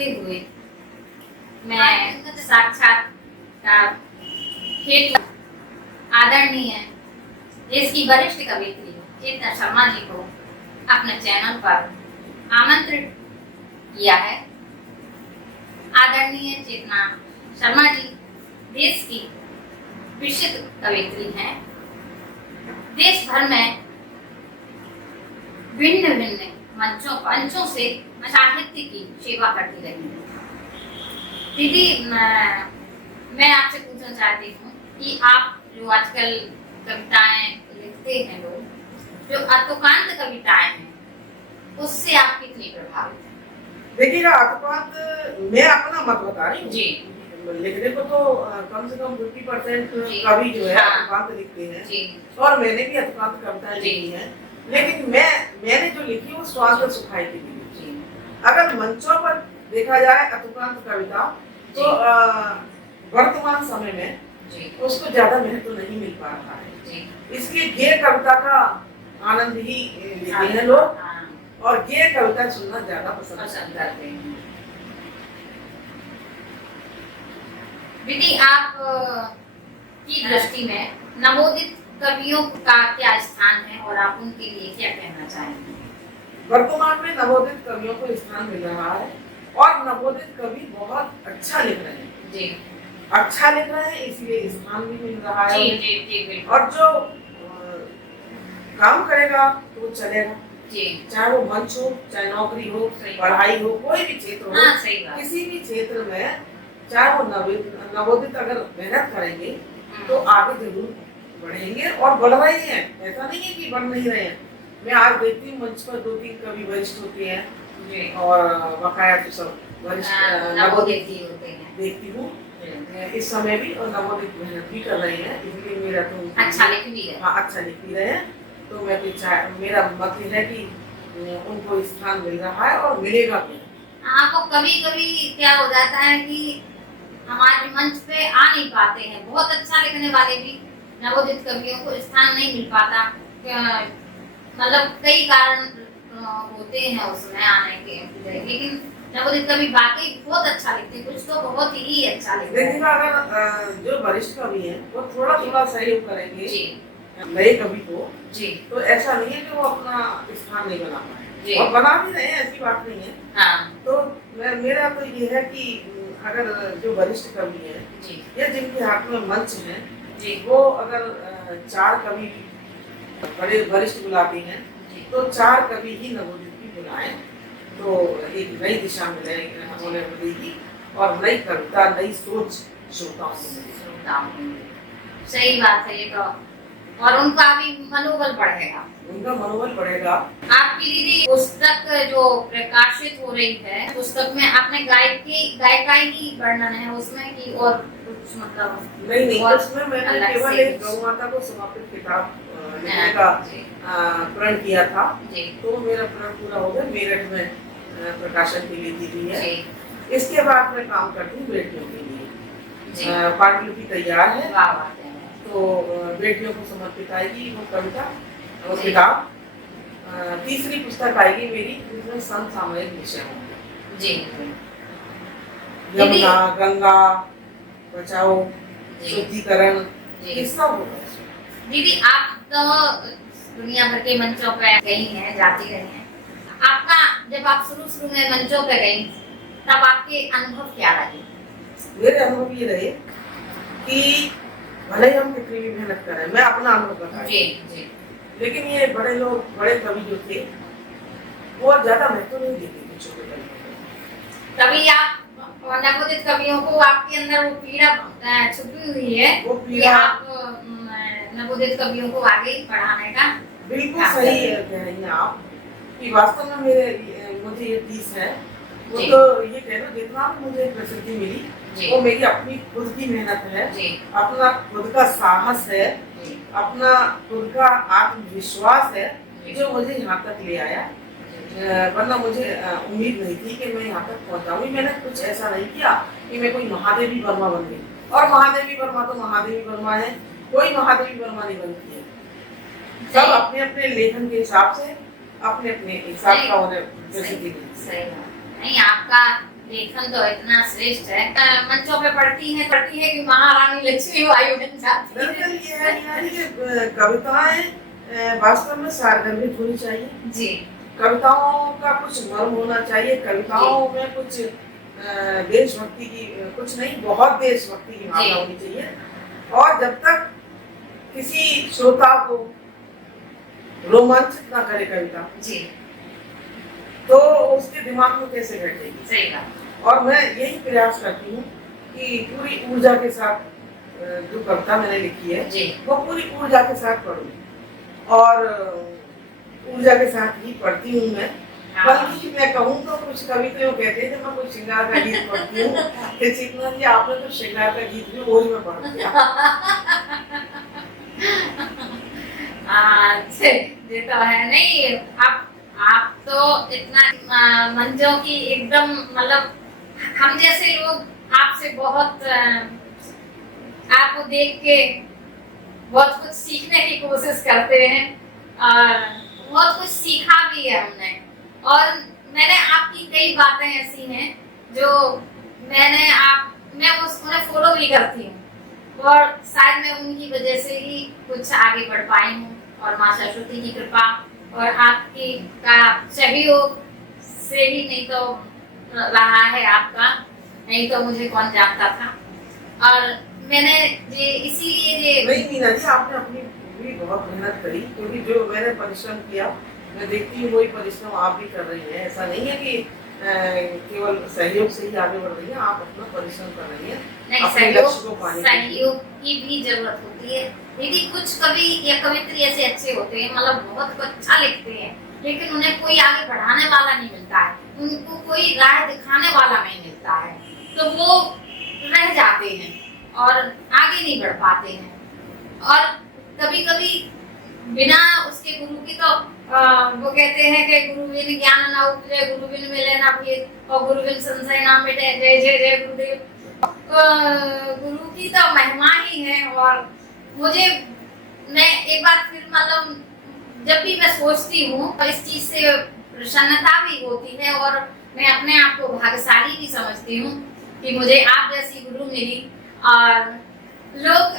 करते हुए मैं साक्षात्कार आदरणीय देश की वरिष्ठ कवियत्री चेतना शर्मा जी को अपने चैनल पर आमंत्रित किया है। आदरणीय चेतना शर्मा जी देश की विशिष्ट कवियत्री हैं। देश भर में भिन्न भिन्न मंचों से साहित्य की सेवा करती रही है। दीदी, मैं आपसे पूछना चाहती हूँ कि आप जो आजकल कविताएं लिखते हैं लोग, जो अतुकांत कविताएं हैं, उससे आप कितनी प्रभावित हैं? देखिएगा, अतुकांत मैं अपना मत बता रही हूँ जी। लिखने को तो कम से कम 50% कवि जो है अतुकांत लिखते हैं जी। और मैंने भी अतुकांत कविताएं लिखी हैं, लेकिन मैंने जो लिखी वो स्वास्थ्य सुखाई की लिखी। अगर मंचों पर देखा जाए अतुकांत कविता तो वर्तमान समय में उसको ज्यादा महत्व नहीं मिल पा रहा है। इसलिए गेय कविता का आनंद ही लेते हैं लोग और गेय कविता सुनना ज्यादा पसंद करते हैं। दीदी, आप की दृष्टि में नवोदित कवियों का क्या स्थान है और आप उनके लिए क्या कहना चाहेंगे? वर्तमान में नवोदित कवियों को स्थान मिल रहा है और नवोदित कवि बहुत अच्छा लिख रहे हैं। जी। अच्छा लिख रहे हैं इसलिए स्थान भी मिल रहा है। जी, जी, जी, और जो काम करेगा तो चलेगा। जी। चाहे वो मंच हो, चाहे नौकरी हो, पढ़ाई हो, कोई भी क्षेत्र हो, किसी भी क्षेत्र में चाहे वो नवोदित अगर मेहनत करेंगे तो आगे जरूर बढ़ेंगे और बढ़ रहे हैं। ऐसा नहीं है कि बढ़ नहीं रहे हैं। मैं आज देखती हूँ मंच पर 2-3 कवि वरिष्ठ होते हैं और बकाया तो सब वरिष्ठ नवोदित ही होते हैं। देखती हूँ इस समय भी और नवोदित मेहनत भी कर रहे हैं, इसलिए मेरा तो अच्छा लिख भी है। हाँ, अच्छा लिख भी रहे हैं। तो मैं तो मेरा मत है कि उनको स्थान मिल रहा है और मिलेगा भी। आपको कभी-कभी क्या हो जाता है कि हमारे मंच पे आ नहीं पाते हैं, बहुत अच्छा लिखने वाले भी नवोदित कवियों को स्थान नहीं मिल पाता, मतलब कई कारण होते हैं उसमें आने के, लेकिन नवोदित कवि वाकई बहुत अच्छा लिखते हैं, कुछ तो बहुत ही अच्छा लिखते हैं। देखिए, अगर जो वरिष्ठ कवि हैं वो थोड़ा सहयोग करेंगे नए कवि को जी, तो ऐसा नहीं है कि वो अपना स्थान नहीं बना पाए और बना भी रहे हैं, ऐसी बात नहीं है। हाँ। तो मेरा तो ये है कि अगर जो वरिष्ठ कवि हैं या जिनके हाथ में मंच है वो अगर 4 कवि बड़े वरिष्ठ बुलाते हैं तो 4 कवि ही नवोदित भी बुलाएं तो एक नई दिशा होने मिलेगी और नई कविता, नई सोच श्रोताओं को मिलेगी। सही बात है ये तो, और उनका भी मनोबल बढ़ेगा। उनका मनोबल बढ़ेगा। आपकी दीदी पुस्तक जो प्रकाशित हो रही है, पुस्तक में आपने गायकाई की वर्णन है उसमें कि और कुछ मतलब नहीं, उसमें मैंने केवल एक गौ माता को समर्पित किताब लिखने का प्रण किया था। तो मेरा प्रण पूरा हो गया, मेरठ में प्रकाशन के लिए दी हुई है। इसके बाद मैं काम करती हूँ बेटियों के लिए। पांडुलिपि तैयार है तो बेटियों को समर्पित आएगी वो कविता और किताब। तीसरी पुस्तक आएगी मेरी जिसमें समसामयिक विषय होंगे। यमुना, गंगा बचाओ, शुद्धिकरण, ये सब होगा। दीदी, आप तो दुनिया भर के मंचों पे गई हैं, जाती रही हैं। आपका जब आप शुरू में मंचों पे गई तब आपके अनुभव क्या रहे? मेरे अनुभव ये रहे कि भले ही हम कितनी भी मेहनत करें, मैं अपना अनुभव बता रही हूँ, लेकिन ये बड़े कवि जो थे वो ज्यादा महत्व नहीं देते थे छोटे कवि को। कभी आप नवोदित कवियों को आपके अंदर वो पीड़ा छुपी हुई है, वो पीड़ा आप नवोदित कवियों को आगे बढ़ाने का। बिल्कुल सही कह रही हैं आप कि वास्तव में मुझे ये चीज है वो तो ये कह लो जितना मुझे प्रसिद्धि मिली वो मेरी अपनी खुद की मेहनत है, अपना खुद का साहस है, अपना खुद का आत्मविश्वास है जो मुझे यहाँ तक ले आया। वरना मुझे उम्मीद नहीं थी कि मैं यहाँ तक पहुँचाऊंगी। मैंने कुछ ऐसा नहीं किया कि मैं कोई महादेवी वर्मा बन गई, और महादेवी वर्मा तो महादेवी वर्मा है, कोई महादेवी वर्मा नहीं बनती है। सब अपने अपने लेखन के हिसाब से अपने अपने हिसाब का उन्हें प्रसिद्धि नहीं, आपका लेखन तो इतना श्रेष्ठ है, मंचों पे पढ़ती है कि महारानी लक्ष्मीबाई बन जाती है। दरअसल ये है यानी कि कविताएं वास्तव में सारगर्भित होनी चाहिए जी। कविताओं का कुछ मर्म होना चाहिए, कविताओं में कुछ देशभक्ति की, कुछ नहीं बहुत देशभक्ति की भावना होनी चाहिए। और जब तक किसी श्रोता को रोमांचित ना करे कविता जी, तो उसके दिमाग में कैसे बैठेगी। सही बात। और मैं यही प्रयास करती हूँ कि पूरी ऊर्जा के साथ जो कविता मैंने लिखी है जी, वो पूरी ऊर्जा के साथ पढ़ूं और ऊर्जा के साथ ही पढ़ती हूँ मैं। बल्कि मैं कहूँ तो कुछ कवि तो कहते हैं जब मैं कुछ श्रृंगार का गीत पढ़ती हूँ कि चितना जी आपने तो श्रृंगार का गीत भी वही में पढ़ दिया। ये तो है। नहीं, आप तो इतना मंजों की एकदम मतलब हम जैसे लोग आपसे बहुत आपको देख के बहुत कुछ सीखने की कोशिश करते हैं और बहुत कुछ सीखा भी है हमने। और मैंने आपकी कई बातें ऐसी हैं जो मैं उन्हें फॉलो भी करती हूँ और शायद मैं उनकी वजह से ही कुछ आगे बढ़ पाई हूँ और माँ सरस्वती की कृपा और आपकी का सहयोग से ही नहीं तो रहा है आपका, नहीं तो मुझे कौन जानता था। और मैंने ये इसीलिए नहीं मीना जी आपने अपनी भी बहुत मेहनत करी, क्योंकि जो मैंने परिश्रम किया मैं देखती हूँ वही परिश्रम आप भी कर रही हैं। ऐसा नहीं है कि केवल सहयोग से ही आगे बढ़ रही है, आप अपना परिश्रम कर रही हैं। नहीं, सहयोग की भी जरूरत होती है। यदि कुछ कवि या कवित्री ऐसे अच्छे होते हैं, मतलब बहुत अच्छा लिखते हैं, लेकिन उन्हें कोई आगे बढ़ाने वाला नहीं मिलता है, उनको कोई राह दिखाने वाला नहीं मिलता है, तो वो रह जाते हैं और आगे नहीं बढ़ पाते हैं। और कभी कभी बिना उसके गुरु की तो वो कहते हैं कि गुरु बिन ज्ञान न उपजे, गुरु बिन मिले ना भेद और गुरु बिन संशय ना मिटे। जय जय जय गुरुदेव। गुरु की तो महिमा ही है। और मुझे मैं एक बार फिर मतलब जब भी मैं सोचती हूँ इस चीज से प्रसन्नता भी होती है और मैं अपने आप को भाग्यशाली भी समझती हूँ कि मुझे आप जैसी गुरु मिली। और लोग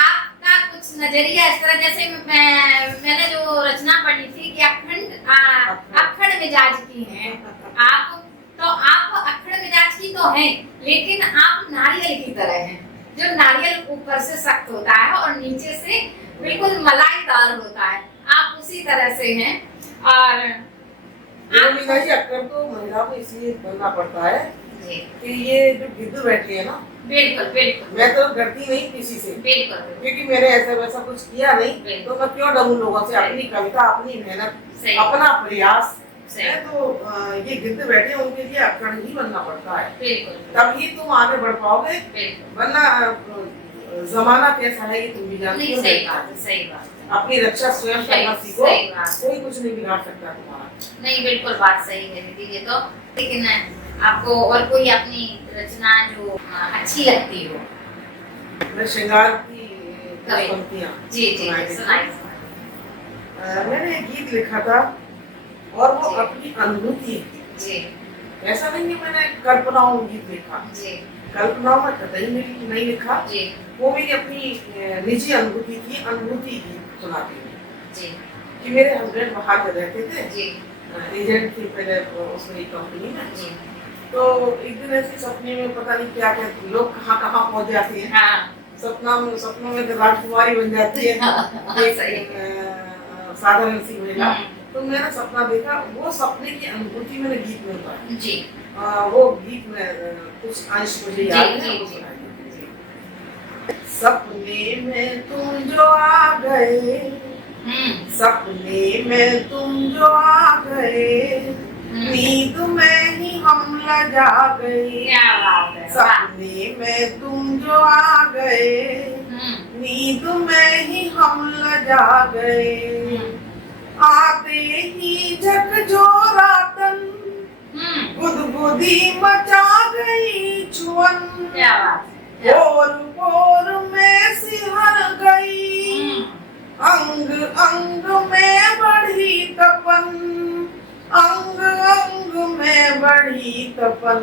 आपका कुछ नजरिया इस तरह, जैसे मैंने जो रचना पढ़ी थी कि अक्खड़ मिजाज की हैं आप, तो आप अक्खड़ मिजाज की तो हैं, लेकिन आप नारियल की तरह हैं, जो नारियल ऊपर से सख्त होता है और नीचे से बिल्कुल मलाईदार होता है, आप उसी तरह से हैं। और मीना जी अक्खड़ तो महिला को इसलिए बनना पड़ता है कि ये जो गिद्ध बैठी है ना, बिल्कुल बिल्कुल, मैं तो डरती नहीं किसी से, बिल्कुल, क्योंकि मैंने ऐसा वैसा कुछ किया नहीं, तो मैं क्यों डरूं लोगों से। अपनी कविता, अपनी मेहनत, अपना प्रयास है, तो ये गिद्ध बैठे उनके लिए अक्खड़ ही बनना पड़ता है, तभी तुम आगे बढ़ पाओगे। वरना जमाना कैसा है ये तुम भी जानती हो। सही बात। अपनी रक्षा स्वयं करना सीखो, कोई कुछ नहीं बिगाड़ सकता तुम्हारा। नहीं, बिल्कुल बात सही है दीदी ये तो। लेकिन आपको और कोई अपनी रचना जो अच्छी लगती हो? मैं श्रृंगार की पंक्तियां जी सुनाइए। मैंने एक गीत लिखा था और वो अपनी अनुभूति जी, ऐसा नहीं कि मैंने कल्पनाओं में गीत लिखा जी, कल्पनाओं में कतई नहीं लिखा जी, वो मेरी अपनी निजी अनुभूति की सुनाती हूँ जी। कि मेरे हस्बैंड बाहर रहते थे जी, एजेंट थी पहले उसमें कंपनी में जी। तो एक दिन ऐसे सपने में पता नहीं क्या लोग कहाँ पहुँच जाते हैं। हाँ। सपनों में तो राजकुमारी बन जाती है साधारण सी महिला। तो मैंने सपना देखा, वो सपने की अनुभूति मैंने गीत में उतारी जी। वो गीत में कुछ अंश मुझे याद है। सपने में तुम जो आ गए, सपने में तुम जो आ गए, नींद में ही हम लजा गए। सपने में तुम जो आ गए, नींद में ही हम लजा गए। आते ही झकझोरातन गुदगुदी मचा गई चुअन, और में सिहर गई, अंग अंग में बढ़ी तपन, अंग अंग में बढ़ी रही तपन,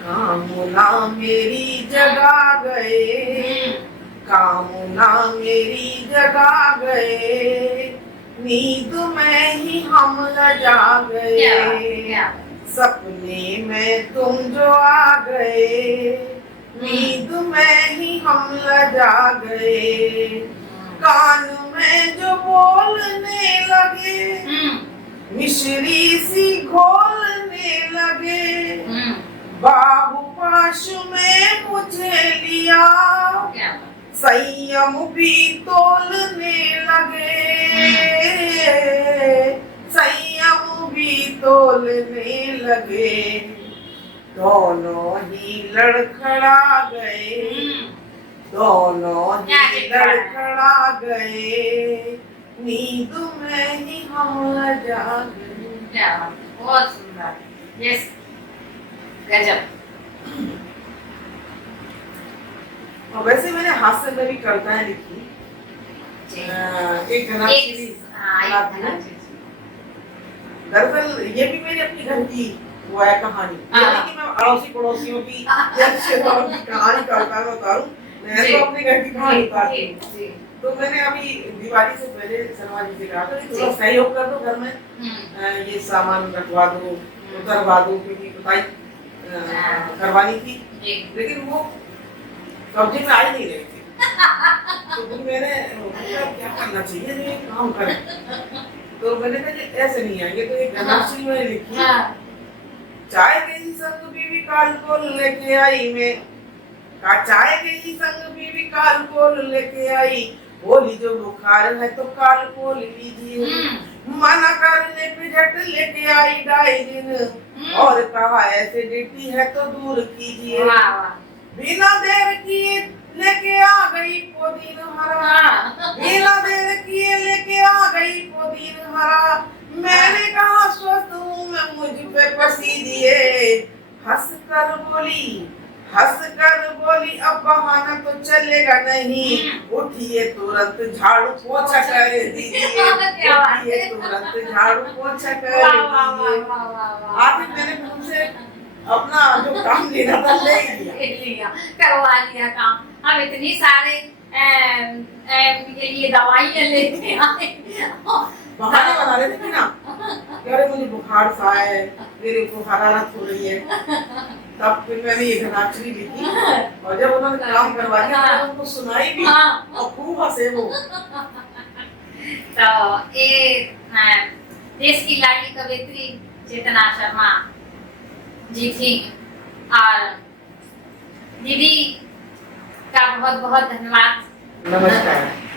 कामना मेरी जगा गए, कामना मेरी जगा गए, नींद में ही हम लजा गए, सपने में तुम जो आ गए, नींद में ही हम लजा गए, कान में जो बोलने लगे, मिश्री सी घोलने लगे, बाहुपाश में मुझे लिया, संयम भी तोलने लगे, संयम भी तोलने लगे, दोनों ही लड़खड़ा गए, दोनों ही लड़खड़ा गए, नींद में ही हम लजा गए। बहुत सुंदर, यस, गजब। और वैसे मैंने हास्य में भी कविताएं लिखी, एक घनाक्षरी, दरअसल ये भी मेरी अपनी घर की वो है कहानी, कि मैं अड़ोसी पड़ोसियों की रिश्तेदारों की कहानी करता उतारूं, मैं तो अपने घर की कहानी उतारती हूँ। तो मैंने अभी दिवाली से पहले शर्मा जी से कहा था कि थोड़ा सहयोग कर दो घर में, ये सामान रखवा दो, उतरवा दो, क्योंकि बताई करवानी थी, लेकिन वो कब्जे में आई नहीं रही थी। तो फिर मैंने क्या करना चाहिए, ये काम करें, तो मैंने कहा ऐसे नहीं आएंगे, तो एक घनाक्षरी मैंने लिखी, चाय के ही संग बीवी काल को लेके आई मैं, चाय के ही संग बीवी काल को लेके आई, बोली जो बुखार है तो काल को लीजिए, मना करने पे झट लेके आई डायरिन, और कहा एसिडिटी है तो दूर कीजिए, बिना देर किए लेके आ गई पुदीन हरा, बिना देर किए लेके आ गई पुदीन हरा, मैंने कहा स्वस्थ हूँ मैं, मुझ पे पसी दिए, हंस कर बोली अब बहाना तो चलेगा नहीं, उठिए तुरंत झाड़ू पोछा कर दीजिए, उठिए तुरंत झाड़ू पोछा कर दीजिए। आखिर मैंने तुमसे अपना जो काम लेना था ले लिया, करवा लिया काम। हम इतनी सारे ये दवाइयाँ लेते आए, बहाने बना रहे थे ना, अरे मुझे बुखार सा है, मेरे को हरारत हो रही है, तब फिर मैंने ये घनाक्षरी लिखी, और जब उन्होंने काम करवा दिया तो उनको सुनाई भी और खूब हंसे वो। तो ये देश की लाडली कवयित्री चेतना शर्मा जी थी, और दीदी का बहुत बहुत धन्यवाद। नमस्कार।